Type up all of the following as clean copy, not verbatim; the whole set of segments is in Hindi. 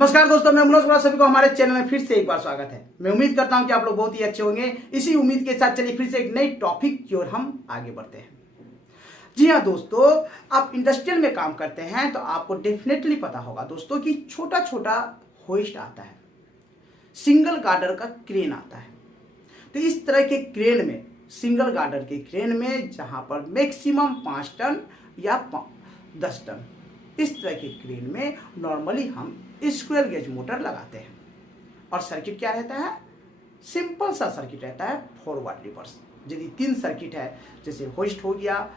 नमस्कार दोस्तों, मैं मनोज कुमार, सभी को हमारे चैनल में फिर से एक बार स्वागत है। मैं उम्मीद करता हूं कि आप लोग बहुत ही अच्छे होंगे। इसी उम्मीद के साथ चलिए फिर से एक नई टॉपिक की ओर हम आगे बढ़ते हैं। जी हाँ दोस्तों, आप इंडस्ट्रियल में काम करते हैं तो आपको डेफिनेटली पता होगा दोस्तों कि छोटा छोटा होइस्ट आता है, सिंगल गार्डर का क्रेन आता है। तो इस तरह के क्रेन में, सिंगल गार्डर के क्रेन में जहां पर मैक्सिमम 5 टन या 10 टन, इस तरह के क्रेन में नॉर्मली हम स्क्वायर गेज मोटर लगाते हैं। और सर्किट क्या रहता है? सिंपल सा सर्किट रहता है, फॉरवर्ड रिवर्स। यदि 3 सर्किट है, जैसे होइस्ट हो गया,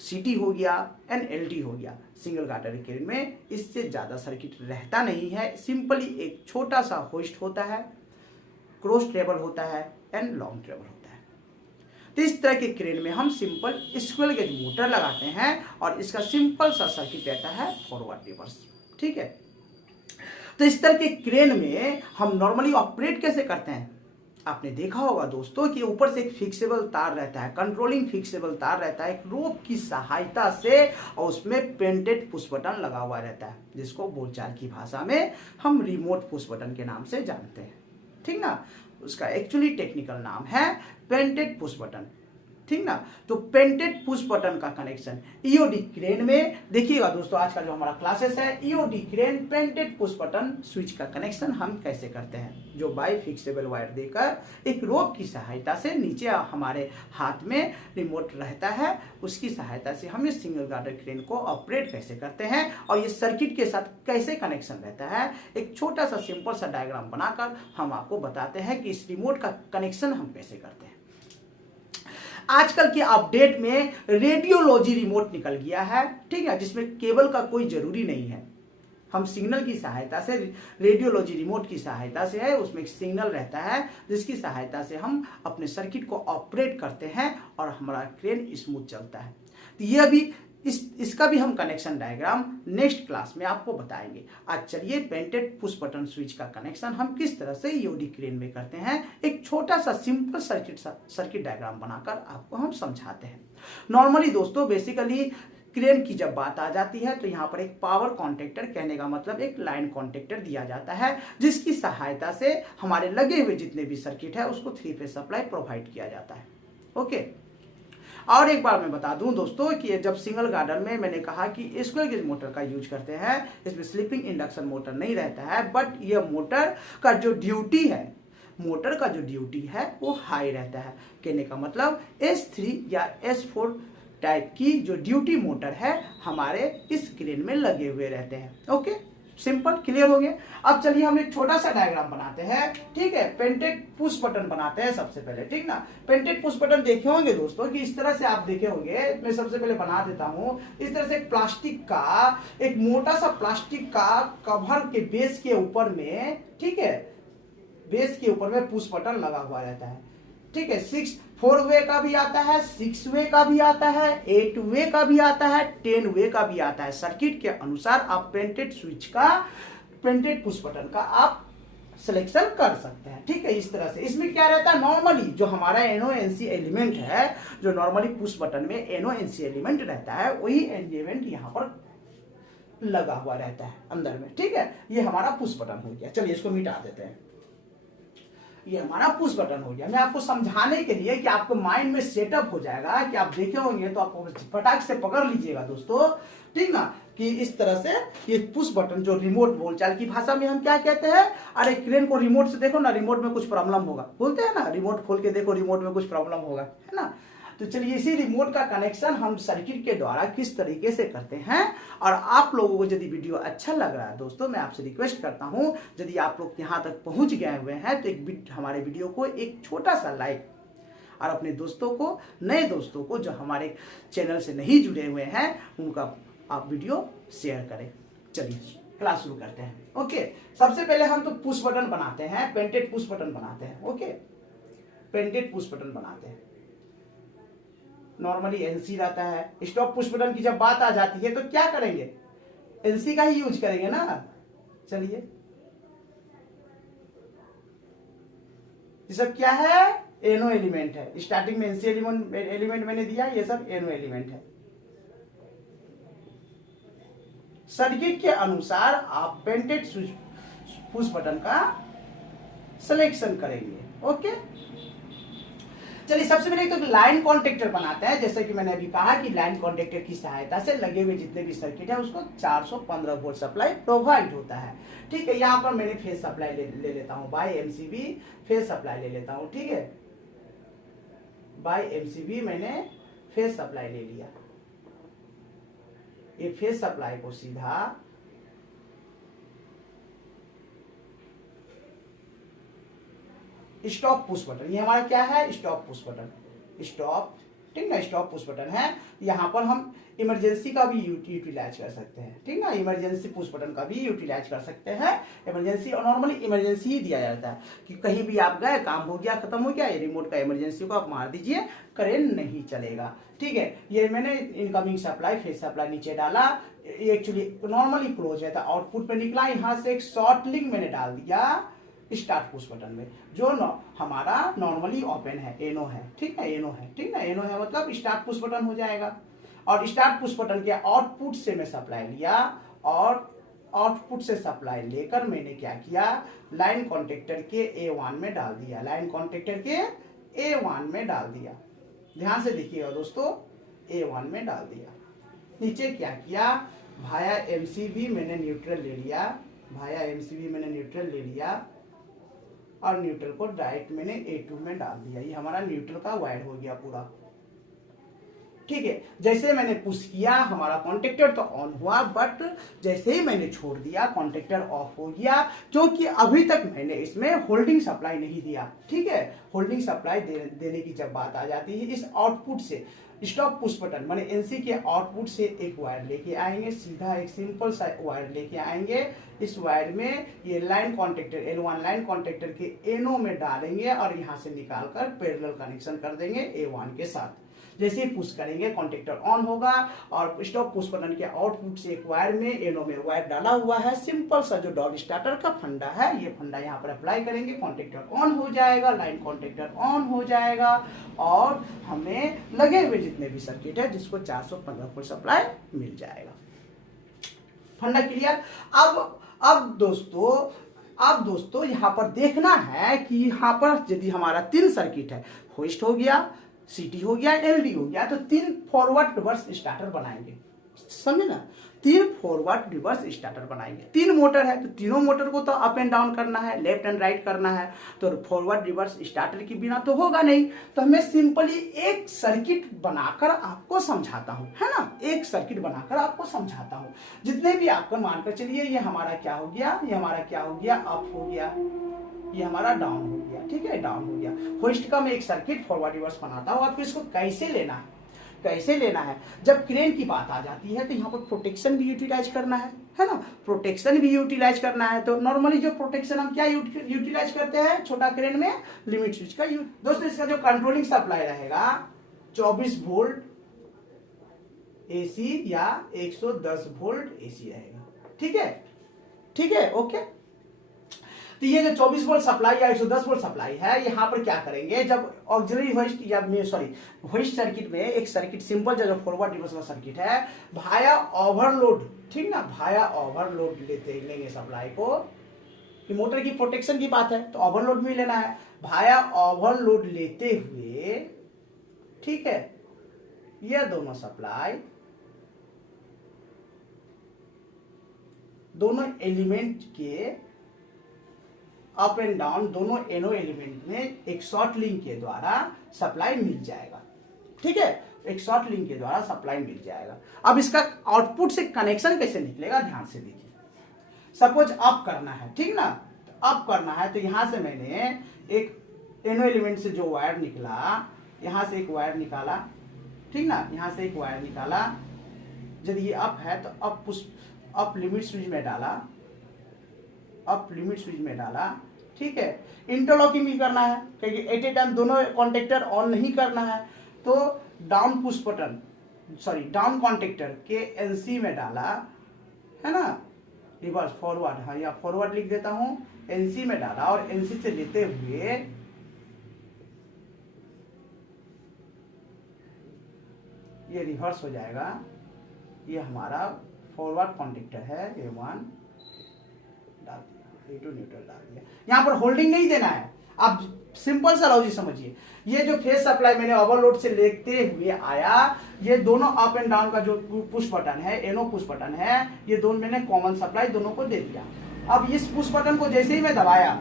सीटी हो गया एंड एलटी हो गया, सिंगल गार्डर क्रेन में इससे ज़्यादा सर्किट रहता नहीं है। सिंपली एक छोटा सा होइस्ट होता है, क्रॉस ट्रेबल होता है एंड लॉन्ग ट्रेबल होता है। तो इस तरह के क्रेन में हम सिंपल स्क्वायर गेज मोटर लगाते हैं और इसका सिंपल सा सर्किट रहता है फॉरवर्ड रिवर्स। ठीक है, तो इस तरह के क्रेन में हम नॉर्मली ऑपरेट कैसे करते हैं? आपने देखा होगा दोस्तों कि ऊपर से एक फिक्सेबल तार रहता है, कंट्रोलिंग फिक्सेबल तार रहता है, एक रोप की सहायता से, और उसमें पेंटेड पुश बटन लगा हुआ रहता है, जिसको बोलचाल की भाषा में हम रिमोट पुश बटन के नाम से जानते हैं। ठीक ना, उसका एक्चुअली टेक्निकल नाम है पेंटेड पुश बटन। ठीक ना, तो पेंटेड पुश बटन का कनेक्शन ईओडी क्रेन में देखिएगा दोस्तों। आज का जो हमारा क्लासेस है, EOD crane painted push button switch का कनेक्शन हम कैसे करते हैं, जो बाई फिक्सेबल वायर देकर एक रोप की सहायता से नीचे हमारे हाथ में रिमोट रहता है, उसकी सहायता से हम इस सिंगल गार्डर क्रेन को ऑपरेट कैसे करते हैं और ये सर्किट के साथ कैसे कनेक्शन रहता है, एक छोटा सा सिंपल सा डायग्राम बनाकर हम आपको बताते हैं कि इस रिमोट का कनेक्शन हम कैसे करते हैं। आजकल के अपडेट में रेडियोलॉजी रिमोट निकल गया है, ठीक है, जिसमें केबल का कोई जरूरी नहीं है। हम सिग्नल की सहायता से, रेडियोलॉजी रिमोट की सहायता से है, उसमें एक सिग्नल रहता है जिसकी सहायता से हम अपने सर्किट को ऑपरेट करते हैं और हमारा क्रेन स्मूथ चलता है। तो यह भी इसका भी हम कनेक्शन डायग्राम नेक्स्ट क्लास में आपको बताएंगे। आज चलिए पेंटेड पुश बटन स्विच का कनेक्शन हम किस तरह से ईओडी क्रेन में करते हैं, एक छोटा सा सिंपल सर्किट डायग्राम बनाकर आपको हम समझाते हैं। नॉर्मली दोस्तों, बेसिकली क्रेन की जब बात आ जाती है तो यहाँ पर एक पावर कॉन्टेक्टर, कहने का मतलब एक लाइन कॉन्टेक्टर दिया जाता है, जिसकी सहायता से हमारे लगे हुए जितने भी सर्किट है उसको 3 फेज सप्लाई प्रोवाइड किया जाता है। ओके, और एक बार मैं बता दूं दोस्तों कि जब सिंगल गार्डर में मैंने कहा कि स्क्वायर गेज मोटर का यूज करते हैं, इसमें स्लिपिंग इंडक्शन मोटर नहीं रहता है, बट यह मोटर का जो ड्यूटी है, मोटर का जो ड्यूटी है वो हाई रहता है। कहने का मतलब S3 या S4 टाइप की जो ड्यूटी मोटर है हमारे इस क्रेन में लगे हुए रहते हैं। ओके, सिंपल, क्लियर हो गया। अब चलिए हम एक छोटा सा डायग्राम बनाते हैं। ठीक है, पेंटेड पुश बटन बनाते हैं सबसे पहले। ठीक ना, पेंटेड पुश बटन देखे होंगे दोस्तों कि इस तरह से आप देखे होंगे। मैं सबसे पहले बना देता हूं। इस तरह से एक प्लास्टिक का, एक मोटा सा प्लास्टिक का कवर के बेस के ऊपर में, ठीक है, बेस के ऊपर में पुश बटन लगा हुआ रहता है। ठीक है, 4 वे का भी आता है, 6 वे का भी आता है, 8 वे का भी आता है, 10 वे का भी आता है। सर्किट के अनुसार आप पेंटेड स्विच का, पेंटेड पुश बटन का आप सिलेक्शन कर सकते हैं। ठीक है, इस तरह से। इसमें क्या रहता है, नॉर्मली जो हमारा NONC एलिमेंट है, जो नॉर्मली पुश बटन में NONC एलिमेंट रहता है, वही एलिमेंट यहाँ पर लगा हुआ रहता है अंदर में। ठीक है, ये हमारा पुश बटन हो गया। चलिए इसको मिटा देते हैं। ये हमारा पुश बटन हो गया। मैं आपको समझाने के लिए कि आपको माइंड में सेटअप हो जाएगा, कि आप देखे होंगे तो आपको फटाक से पकड़ लीजिएगा दोस्तों। ठीक ना, कि इस तरह से ये पुश बटन जो रिमोट, बोलचाल की भाषा में हम क्या कहते हैं, अरे क्रेन को रिमोट से देखो ना, रिमोट में कुछ प्रॉब्लम होगा, बोलते हैं ना, रिमोट खोल के देखो, रिमोट में कुछ प्रॉब्लम होगा, है ना। तो चलिए इसी रिमोट का कनेक्शन हम सर्किट के द्वारा किस तरीके से करते हैं। और आप लोगों को यदि वीडियो अच्छा लग रहा है दोस्तों, मैं आपसे रिक्वेस्ट करता हूं, यदि आप लोग यहाँ तक पहुंच गए हुए हैं तो एक हमारे वीडियो को एक छोटा सा लाइक, और अपने दोस्तों को, नए दोस्तों को जो हमारे चैनल से नहीं जुड़े हुए हैं, उनका आप वीडियो शेयर करें। चलिए क्लास शुरू करते हैं। ओके, सबसे पहले हम तो पुश बटन बनाते हैं, पेंटेड पुश बटन बनाते हैं। ओके, पेंटेड पुश बटन बनाते हैं। नॉर्मली NC रहता है। स्टॉप पुश बटन की जब बात आ जाती है तो क्या करेंगे, NC का ही यूज करेंगे ना। चलिए, ये सब क्या है, NO एलिमेंट है। स्टार्टिंग में NC एलिमेंट मैंने दिया, ये सब NO एलिमेंट है। सर्किट के अनुसार आप पेंटेड पुश बटन का सिलेक्शन करेंगे। ओके, चलिए सबसे पहले तो लाइन कॉन्टेक्टर बनाते हैं। जैसे कि मैंने अभी कहा कि लाइन कॉन्टेक्टर की सहायता से लगे हुए जितने भी सर्किट है उसको 415 वोल्ट सप्लाई प्रोवाइड होता है। ठीक है, यहाँ पर मैंने फेज सप्लाई ले लेता हूँ बाय एमसीबी, फेज सप्लाई ले लेता हूँ। ठीक है, बाय एमसीबी मैंने फेज सप्लाई ले लिया। ये फेज सप्लाई को सीधा स्टॉप पुश बटन, ये हमारा क्या है, स्टॉप पुश बटन, स्टॉप, ठीक ना, स्टॉप पुश बटन है। यहाँ पर हम इमरजेंसी का भी यूटिलाइज कर सकते हैं। ठीक ना, इमरजेंसी पुश बटन का भी यूटिलाइज कर सकते हैं। इमरजेंसी, और नॉर्मली इमरजेंसी ही दिया जाता है कि कहीं भी आप गए, काम हो गया, खत्म हो गया, ये रिमोट का इमरजेंसी को आप मार दीजिए, करेंट नहीं चलेगा। ठीक है, ये मैंने इनकमिंग सप्लाई, फेज सप्लाई नीचे डाला, एक्चुअली नॉर्मली क्लोज है, आउटपुट पे निकला, यहाँ से एक शॉर्ट लिंक मैंने डाल दिया स्टार्ट पुश बटन में, जो हमारा नॉर्मली ओपन है, एनो है। ठीक है, एनो है, ठीक ना, एनो है मतलब स्टार्ट पुश बटन हो जाएगा। और स्टार्ट पुश बटन के आउटपुट से मैं सप्लाई लिया, और आउटपुट से सप्लाई लेकर मैंने क्या किया, लाइन कॉन्टेक्टर के A1 में डाल दिया, लाइन कॉन्टेक्टर के A1 में डाल दिया। ध्यान से देखिएगा दोस्तों, A1 में डाल दिया। नीचे क्या किया, भाया एमसीबी मैंने न्यूट्रल ले लिया, भाया एमसीबी मैंने न्यूट्रल ले लिया, और न्यूट्रल को डायरेक्ट मैंने A2 में डाल दिया। ये हमारा न्यूट्रल का वायर हो गया पूरा। ठीक है, जैसे मैंने पुश किया हमारा कॉन्टेक्टर तो ऑन हुआ, बट जैसे ही मैंने छोड़ दिया कॉन्टेक्टर ऑफ हो गया, क्योंकि अभी तक मैंने इसमें होल्डिंग सप्लाई नहीं दिया। ठीक है, होल्डिंग सप्लाई देने की जब बात आ जाती है, इस आउटपुट से स्टॉप पुश बटन माने एनसी के आउटपुट से एक वायर लेके आएंगे, सीधा एक सिंपल सा वायर लेके आएंगे। इस वायर में ये line contactor L1 line contactor के एनो में डालेंगे, और यहाँ से निकालकर पैरेलल कनेक्शन कर देंगे A1 के साथ। जैसे ही पुश करेंगे कॉन्टेक्टर ऑन होगा, और स्टॉप पुश बटन के आउटपुट से एक वायर में एनो में वायर डाला हुआ है, सिंपल सा जो डॉग स्टार्टर का फंडा है, ये फंडा यहाँ पर अप्लाई करेंगे, कॉन्टेक्टर ऑन हो जाएगा, लाइन कॉन्टेक्टर ऑन हो जाएगा, और हमें लगे हुए जितने भी सर्किट है जिसको 415 वोल्ट सप्लाई मिल जाएगा। फंडा क्लियर। अब दोस्तों यहाँ पर देखना है कि यहाँ पर यदि हमारा 3 सर्किट है, होस्ट हो गया, सीटी हो गया, एलडी हो गया, तो 3 फॉरवर्ड रिवर्स स्टार्टर बनाएंगे। समझे ना, 3 फॉरवर्ड रिवर्स स्टार्टर बनाएंगे। 3 मोटर है तो तीनों मोटर को तो अप एंड डाउन करना है, लेफ्ट एंड राइट करना है, तो फॉरवर्ड रिवर्स स्टार्टर के बिना तो होगा नहीं। तो मैं सिंपली एक सर्किट बनाकर आपको समझाता हूं, है ना, एक सर्किट बनाकर आपको समझाता हूं। जितने भी आपको मानकर चलिए, ये हमारा क्या हो गया, ये हमारा क्या हो गया, अप हो गया, ये हमारा डाउन हो गया। ठीक है, डाउन हो गया। होस्ट का मैं एक सर्किट फॉरवर्ड रिवर्स बनाता हूं, आपको इसको कैसे लेना है, कैसे लेना है। जब क्रेन की बात आ जाती है तो यहाँ पर प्रोटेक्शन भी यूटिलाइज करना है ना, प्रोटेक्शन भी यूटिलाइज करना है। तो नॉर्मली जो प्रोटेक्शन हम क्या यूटिलाइज करते हैं छोटा क्रेन में, लिमिट स्विच का दोस्तों इसका जो कंट्रोलिंग सप्लाई रहेगा 24 वोल्ट एसी या 110 वोल्ट एसी रहेगा। ठीक है, ठीक है, ओके। तो ये जो 24 वोल्ट सप्लाई या 110 वोल्ट सप्लाई है, यहाँ पर क्या करेंगे, जब ऑक्सिलरी होस्ट या होस्ट सर्किट में एक सर्किट सिंपल जो फॉरवर्ड रिवर्स का सर्किट है, भाया ओवरलोड, ठीक ना, भाया ओवरलोड लेंगे सप्लाई को, कि मोटर की प्रोटेक्शन की बात है तो ओवरलोड भी लेना है। भाया ओवरलोड लेते हुए, ठीक है, यह दोनों सप्लाई, दोनों एलिमेंट के अप एंड डाउन दोनों एनो एलिमेंट में एक शॉर्ट लिंक के द्वारा सप्लाई मिल जाएगा। ठीक है, एक शॉर्ट लिंक के द्वारा सप्लाई मिल जाएगा। अब इसका आउटपुट से कनेक्शन कैसे निकलेगा, ध्यान से देखिए। सपोज अप करना है, ठीक ना, तो अप करना है तो यहां से मैंने एक एनो एलिमेंट से जो वायर निकला, यहां से एक वायर निकाला, ठीक ना, यहां से एक वायर निकाला। यदि ये अप है तो अप लिमिट स्विच में डाला, अप लिमिट स्विच में डाला। ठीक है, इंटरलॉकिंग भी करना है क्योंकि एट ए टाइम दोनों कॉन्टेक्टर ऑन नहीं करना है, तो down push button down contactor के एनसी में डाला, है ना, रिवर्स फॉरवर्ड, हाँ या फॉरवर्ड लिख देता हूं, एनसी में डाला, और एनसी से लेते हुए ये रिवर्स हो जाएगा। ये हमारा फॉरवर्ड कॉन्टेक्टर है A1, डाल दिया। A2 न्यूट्रल डाल दिया। यहाँ पर होल्डिंग नहीं देना है, आप सिंपल सा लॉजिक समझिए। ये जो फेज सप्लाई मैंने ओवरलोड से लेते हुए आया, ये दोनों अप एंड डाउन का जो पुश बटन है, एनो पुश बटन है, ये दोनों मैंने कॉमन सप्लाई दोनों को दे दिया। अब इस पुश बटन को जैसे ही मैं दबाया,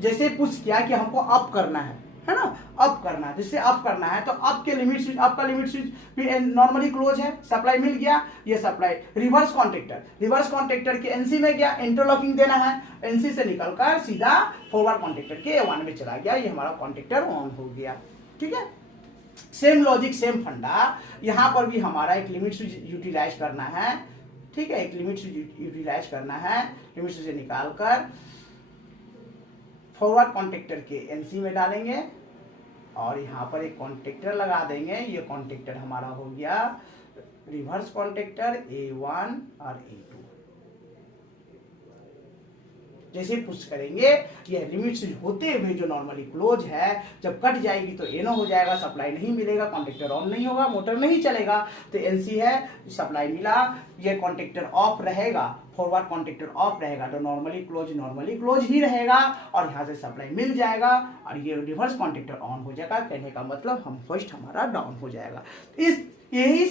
जैसे ही पुश किया कि हमको अप करना है ना, अप करना है, जिससे अप करना है तो अप के लिमिट स्विच, अप का लिमिट स्विच नॉर्मली क्लोज है, सप्लाई मिल गया। ये सप्लाई रिवर्स कॉन्टेक्टर के एनसी में गया, इंटरलॉकिंग देना है, एनसी से निकलकर सीधा फॉरवर्ड कॉन्टेक्टर के A1 में चला गया, ये हमारा कॉन्टेक्टर ऑन हो गया। ठीक है, सेम लॉजिक सेम फंडा, यहां पर भी हमारा एक लिमिट स्विच यूटिलाइज करना है। ठीक है, एक लिमिट स्विच यूटिलाइज करना है, लिमिट स्विच से निकालकर फॉरवर्ड कॉन्टेक्टर के एनसी में डालेंगे और यहाँ पर एक कॉन्टेक्टर लगा देंगे। ये कॉन्टेक्टर हमारा हो गया रिवर्स कॉन्टेक्टर A1 और A2। जैसे पुश करेंगे, ये लिमिट स्विच होते हुए जो नॉर्मली क्लोज है, जब कट जाएगी तो एनो हो जाएगा, सप्लाई नहीं मिलेगा, कॉन्टेक्टर ऑन नहीं होगा, मोटर नहीं चलेगा। तो एनसी है, सप्लाई मिला, ये कॉन्टेक्टर ऑफ रहेगा, फॉरवर्ड कॉन्टेक्टर ऑफ रहेगा तो नॉर्मली क्लोज ही रहेगा और यहाँ से सप्लाई मिल जाएगा और ये रिवर्स कॉन्टेक्टर ऑन हो जाएगा। कहने का मतलब हम फर्स्ट हमारा डाउन हो जाएगा। यही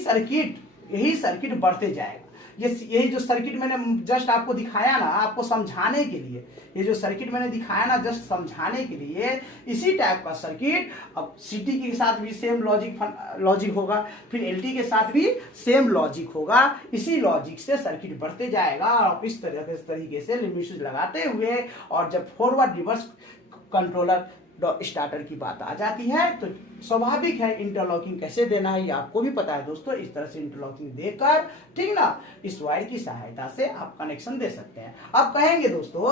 सर्किट बढ़ते जाएगा। यही जो सर्किट मैंने जस्ट आपको दिखाया ना, आपको समझाने के लिए, ये जो सर्किट मैंने दिखाया ना जस्ट समझाने के लिए, इसी टाइप का सर्किट अब सीटी के साथ भी सेम लॉजिक होगा, फिर एलटी के साथ भी सेम लॉजिक होगा। इसी लॉजिक से सर्किट बढ़ते जाएगा और इस तरीके से लिमिट स्विच लगाते हुए, और जब फॉरवर्ड रिवर्स कंट्रोलर स्टार्टर की बात आ जाती है तो स्वाभाविक है इंटरलॉकिंग कैसे देना है, ये आपको भी पता है दोस्तों। इस तरह से इंटरलॉकिंग देकर, ठीक ना, इस वायर की सहायता से आप कनेक्शन दे सकते हैं। अब कहेंगे दोस्तों,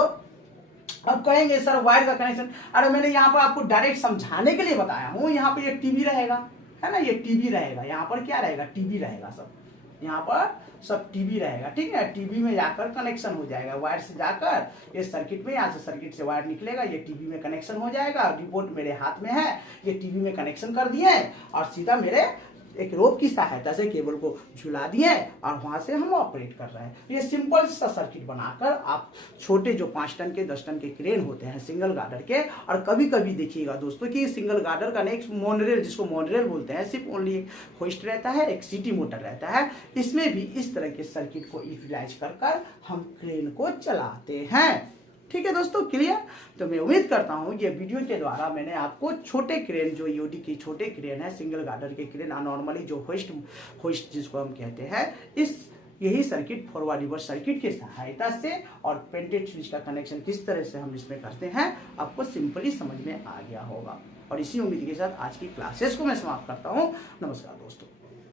अब कहेंगे सर वायर का कनेक्शन, अरे मैंने यहाँ पर आपको डायरेक्ट समझाने के लिए बताया हूँ। यहाँ पर एक टीवी रहेगा, है ना, ये टीवी रहेगा, यहाँ पर क्या रहेगा, टीवी रहेगा, सब यहाँ पर सब टीवी रहेगा। ठीक है, टीवी में जाकर कनेक्शन हो जाएगा, वायर से जाकर ये सर्किट में, यहाँ से सर्किट से वायर निकलेगा, ये टीवी में कनेक्शन हो जाएगा। रिपोर्ट मेरे हाथ में है, ये टीवी में कनेक्शन कर दिए और सीधा मेरे एक रोप की सहायता से केबल को झुला दिए और वहां से हम ऑपरेट कर रहे हैं। ये सिंपल सा सर्किट बनाकर आप छोटे जो 5 टन के 10 टन के क्रेन होते हैं सिंगल गार्डर के, और कभी कभी देखिएगा दोस्तों कि सिंगल गार्डर का नेक्स्ट मोनरेल, जिसको मोनरेल बोलते हैं, सिर्फ ओनली एक होइस्ट रहता है, एक सीटी मोटर रहता है। इसमें भी इस तरह के सर्किट को यूटिलाइज कर हम क्रेन को चलाते हैं। ठीक है दोस्तों, क्लियर। तो मैं उम्मीद करता हूं ये वीडियो के द्वारा मैंने आपको छोटे क्रेन, जो ईओडी की छोटे क्रेन है, सिंगल गार्डर के क्रेन, नॉर्मली जो होइस्ट जिसको हम कहते हैं, यही सर्किट फॉरवर्ड रिवर्स सर्किट की सहायता से और पेंटेड स्विच का कनेक्शन किस तरह से हम इसमें करते हैं, आपको सिंपली समझ में आ गया होगा। और इसी उम्मीद के साथ आज की क्लासेस को मैं समाप्त करता हूँ। नमस्कार दोस्तों।